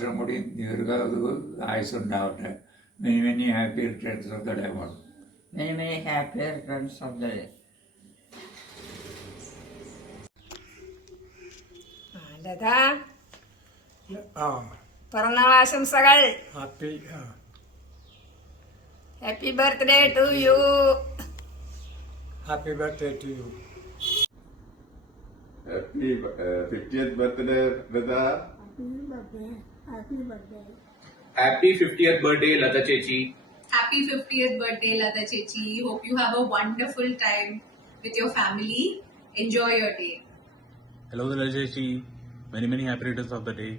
വർഷം കൂടി ആയുസ്സുണ്ടാവട്ടെ. Many many happy returns of the day മോൾ. Many many happy returns of the day. പിറന്നാൾ ആശംസകൾ. Happy birthday to you. Happy birthday to you. Happy 50th birthday, Lata. Happy 50th birthday, Lata Chechi. Happy 50th birthday, Lata Chechi. Hope you have a wonderful time with your family. Enjoy your day. Hello, Lata Chechi. Many happy returns of the day.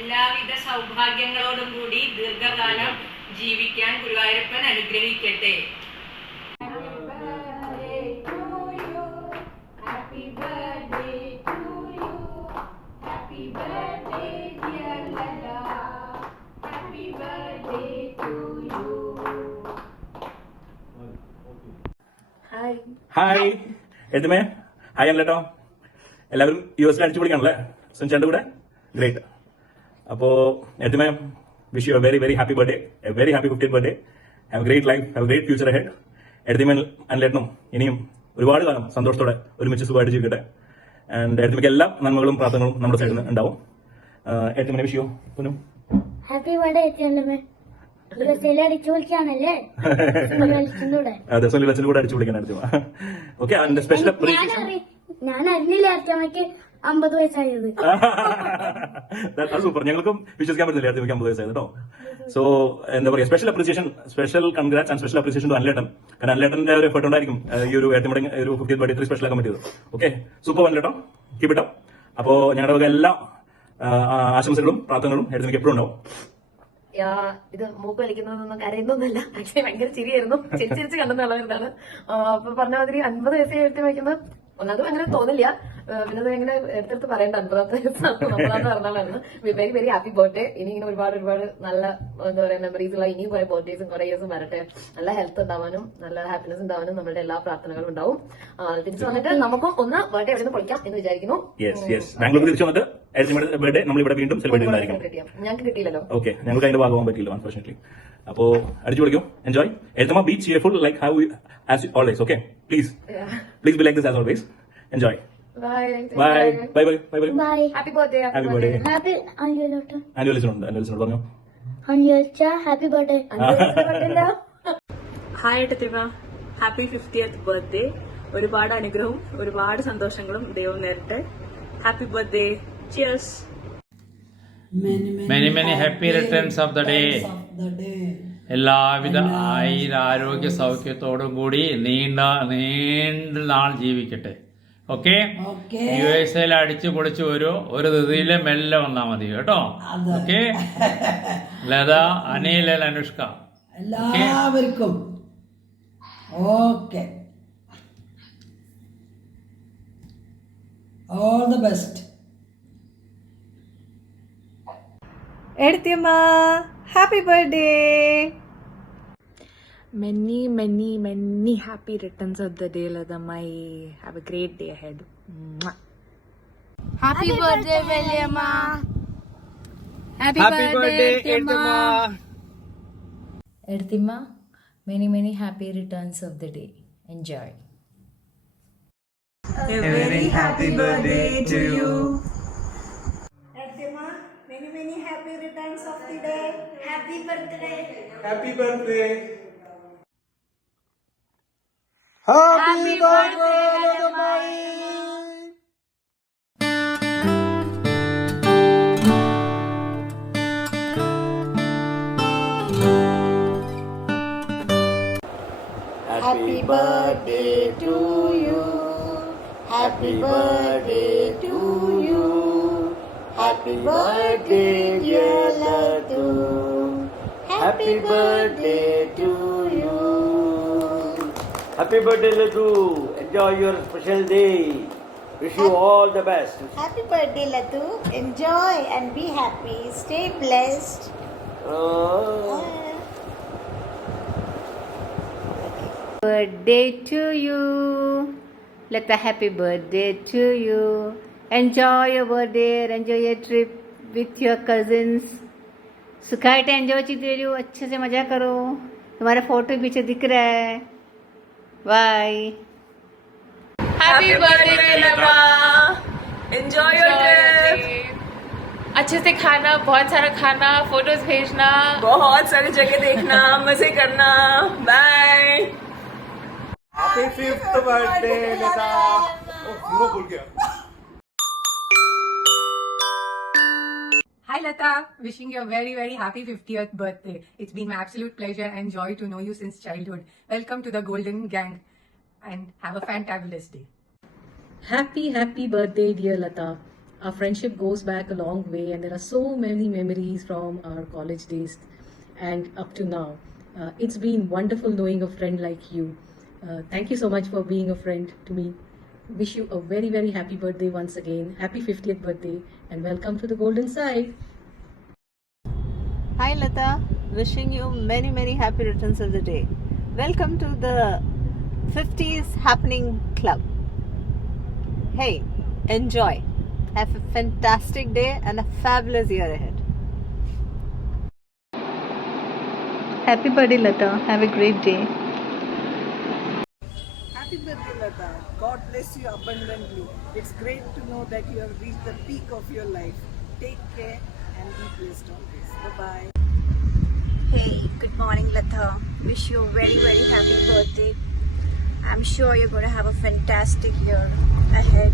എല്ലാവിധ സൗഭാഗ്യങ്ങളോടും കൂടി ദീർഘകാലം ജീവിക്കാൻ ഗുരുവായൂരപ്പൻ അനുഗ്രഹിക്കട്ടെ. Hi എഴുതുമേ. Hi അല്ലേട്ടോ. എല്ലാവരും US അടിച്ചു പൊളിക്കാണല്ലേ സുനിച്ചേട്ടൻ്റെ കൂടെ. ഗ്രേറ്റ്. അപ്പോൾ എഴുതുമേ, wish you a very very happy birthday, a very happy 50th birthday. Have a great life, have a great future ahead. എഴുതുമേ അല്ലേട്ടനും ഇനിയും ഒരുപാട് കാലം സന്തോഷത്തോടെ ഒരുമിച്ച് സുഖമായിട്ട് ജീവിക്കട്ടെ. ആൻഡ് എഴുതുമയ്ക്ക് എല്ലാ നന്മകളും പ്രാർത്ഥനകളും നമ്മുടെ സൈഡിൽ നിന്ന് ഉണ്ടാവും. എഴുതുമേ വിഷ് യു പുനു ഹാപ്പി ബർത്ത്ഡേ. അതെ, സുനിൽ അച്ഛനും കൂടെ അടിച്ചു വിളിക്കാൻ. ഓക്കെ, അതിന്റെ സ്പെഷ്യൽ ഞാൻ അറിഞ്ഞില്ല അച്ഛമ്മക്ക് 50 വയസ്സായത്. സൂപ്പർ. ഞങ്ങൾക്കും വിശ്വസിക്കാൻ പറ്റില്ല അച്ഛമ്മക്ക് 50 വയസ്സായത് കേട്ടോ. സോ എന്താ പറയാ, special appreciation, special congrats and special appreciation to അനിലേട്ടൻ. കാരണം അനിലേട്ടന്റെ ഒരു എഫേർട്ട് ഉണ്ടായിരിക്കും ഈ ഒരു ഏട്ടയുടെ ഒരു 50th ബർത്ത്ഡേ ഇത്ര സ്പെഷ്യൽ ആക്കാൻ പറ്റിയത്. ഓക്കെ, സൂപ്പർ അനിലേട്ടോ, കീപ് ഇറ്റ് അപ്പ്. അപ്പോ ഞങ്ങളുടെ വക എല്ലാ ആശംസകളും പ്രാർത്ഥനകളും ഏട്ടനിക്ക് എപ്പോഴും ഉണ്ടാവും. ഇത് മൂക്ക് വലിക്കുന്നതൊന്നും കരയുന്നൊന്നുമല്ല, ആക്ച്വലി ഭയങ്കര ചിരിയായിരുന്നു. ചിരിച്ചിരിച്ച് കണ്ടെന്നുള്ളവരുതാണ്. അപ്പൊ പറഞ്ഞ മാതിരി 50 വയസ്സേ എടുത്ത് വയ്ക്കുന്നത് ഒന്നാമതും അങ്ങനെ തോന്നില്ല. പിന്നെ അത് എങ്ങനെ എടുത്തെടുത്ത് പറയണ്ട, 50ാമത്തെ വയസ്സാണ്, 50ാമത്തെ പിറന്നാളാണ്. Very very happy birthday. ഇനി ഇങ്ങനെ ഒരുപാട് നല്ല എന്താ പറയാ മെമ്മറീസ് ഉള്ള ഇനിയും കുറെ ബർത്ത്ഡേസും കുറെ ഇയേഴ്സും വരട്ടെ. നല്ല ഹെൽത്ത് ഉണ്ടാവാനും നല്ല ഹാപ്പിനെസ് ഉണ്ടാവാനും നമ്മുടെ എല്ലാ പ്രാർത്ഥനകളും ഉണ്ടാവും. തിരിച്ചു വന്നിട്ട് നമുക്കും ഒന്ന് ബർത്ത്ഡേ എവിടെ നിന്ന് പൊളിക്കാം എന്ന് വിചാരിക്കുന്നു. ബാംഗ്ലൂർ തിരിച്ചു വന്നിട്ട് ബർത്ത്ഡേ നമ്മൾ ഇവിടെ വീണ്ടും സെലിബ്രേറ്റ് ചെയ്യുന്നതായിരിക്കും. ഞങ്ങൾക്ക് കിട്ടിയില്ലല്ലോ. ഓക്കെ, ഞങ്ങൾക്ക് അതിന്റെ ഭാഗമാകാൻ പറ്റില്ല അൺഫോർച്യുനേറ്റ്ലി. അപ്പോ അടിച്ചു പൊളിക്കും, എൻജോയ്. എഴുത്തമ്മ be cheerful like how as always. Okay, please be like this as always. Enjoy. Bye bye bye bye bye bye. Happy birthday. Happy birthday. Happy അനിയലോട്ട് ആനുവലിസിനുണ്ട് പറഞ്ഞു. അനിയൽച്ച ഹാപ്പി ബർത്ത്ഡേ. ഹായ് ഏട്ടത്തിമ, ഹാപ്പി 50th ബർത്ത്ഡേ. ഒരുപാട് അനുഗ്രഹവും ഒരുപാട് സന്തോഷങ്ങളും ദൈവം നേരട്ടെ. Happy birthday. Cheers. Many happy returns of the day. എല്ലാവിധ ആരോഗ്യ സൗഖ്യത്തോടും കൂടി നീണ്ട നാൾ ജീവിക്കട്ടെ. ഓക്കെ, USA അടിച്ചു പൊളിച്ച് ഒരു ധൃതിയില് മെല്ലെ വന്നാൽ മതി കേട്ടോ. ഓക്കെ, ലത, അനിൽ, അനുഷ്ക, എല്ലാവർക്കും ഓക്കെ, ഓൾ ദ ബെസ്റ്റ്. എടുത്തിയമ്മ happy birthday. Many happy returns of the day, Ladamai. Have a great day ahead. Happy birthday, Veliamma. Happy birthday, Edthimma. Edthimma, many happy returns of the day. Enjoy. A very happy birthday to you. Edthimma, many happy returns of the day. Happy birthday. Happy birthday. Happy birthday, Ladamai. Happy birthday to you. Happy birthday to you. Happy birthday, dear Latu. Happy birthday to you. Happy birthday, Latu. Enjoy your special day. Wish you all the best. Happy birthday, Latu. Enjoy and be happy. Stay blessed. Birthday to you. Lata, happy birthday to you. Enjoy your birthday. Enjoy your trip. with your cousins. सुखाയിട്ട് enjoy ചെയ്തു വരൂ, अच्छे से मजा करो. तुम्हारा फोटो पीछे दिख रहा है. Bye. Happy birthday Lata. Enjoy your trip. अच्छे से खाना, बहुत सारा खाना, फोटोज भेजना, बहुत सारी जगह देखना, मजे करना. Bye. Happy 5th birthday, Lata. Oh, zero भूल गया. Hi Lata, wishing you a very very happy 50th birthday. It's been my absolute pleasure and joy to know you since childhood. Welcome to the Golden Gang and have a fantabulous day. Happy birthday dear Lata. Our friendship goes back a long way and there are so many memories from our college days and up to now. It's been wonderful knowing a friend like you. Thank you so much for being a friend to me. Wish you a very very happy birthday once again. Happy 50th birthday and welcome to the golden side. Hi Lata, wishing you many happy returns of the day. Welcome to the 50s happening club. Hey, enjoy. Have a fantastic day and a fabulous year ahead. Happy birthday Lata, have a great day. Happy birthday, Lata. God bless you abundantly. It's great to know that you have reached the peak of your life. Take care and be blessed always. Bye-bye. Hey, good morning Lata. Wish you a very very happy birthday. I'm sure you're going to have a fantastic year ahead.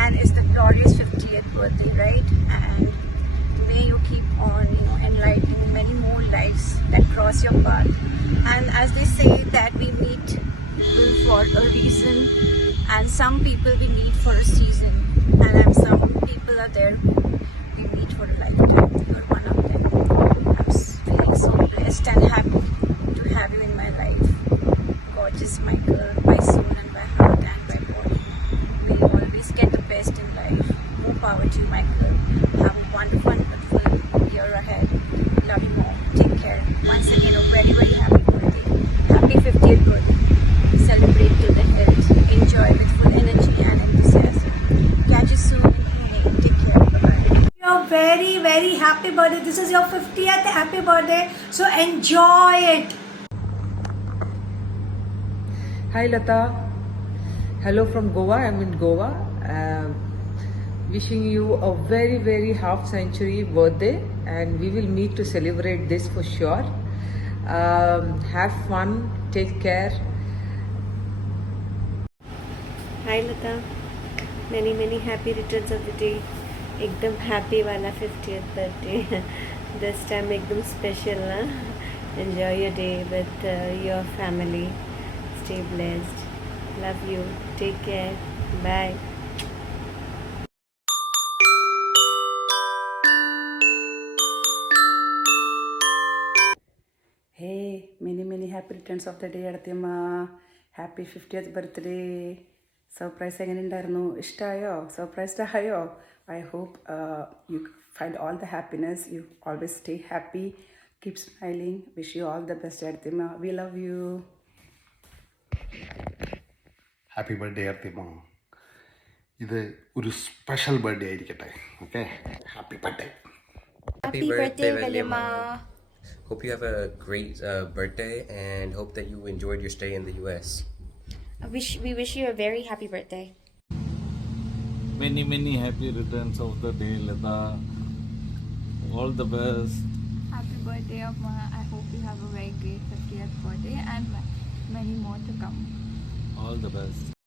And it's the glorious 50th birthday, right? And may you keep on, enlightening many more lives that cross your path. And as they say that we meet people for a reason, and some people we meet for a season, and some people are there who we meet for a lifetime. You're one of them. I'm feeling so blessed and happy to have you in my life. Gorgeous my girl, by soul and by heart and by body. May you always get the best in life. More power to you, my girl. Have a wonderful year ahead. Love you more. Take care. Once again, a very very happy birthday. Happy 50th birthday. Celebrate till the hilt. Enjoy with full energy and enthusiasm. Catch you soon. Hey, take care. Bye-bye. Your very very happy birthday. This is your 50th happy birthday. So enjoy it. Hi Lata. Hello from Goa. I'm in Goa. Wishing you a very very half century birthday and we will meet to celebrate this for sure. Have fun. Take care. Hi Lata, many happy returns of the day. एकदम happy वाला 50th birthday. This time एकदम special ना. Enjoy your day with your family. Stay blessed. Love you. Take care. Bye. Hey, many happy returns of the day അടുത്തമ്മ. Happy 50th birthday. Surprise എങ്ങനെ ഉണ്ടായിരുന്നു? ഇഷ്ടമായോ? സർപ്രൈസ്ഡ് ആയോ? I hope you find all the happiness. You always stay happy. Keep smiling. Wish you all the best അടുത്തമ്മ. We love you. Happy birthday അർത്തിമ. ഇത് ഒരു special birthday ആയിരിക്കട്ടെ. Okay, happy birthday. Happy birthday, Valiama. Hope you have a great birthday and hope that you enjoyed your stay in the US. We wish you a very happy birthday. Many happy returns of the day, Lata. All the best. Happy birthday, Amma. I hope you have a very great 50th birthday and many more to come. All the best.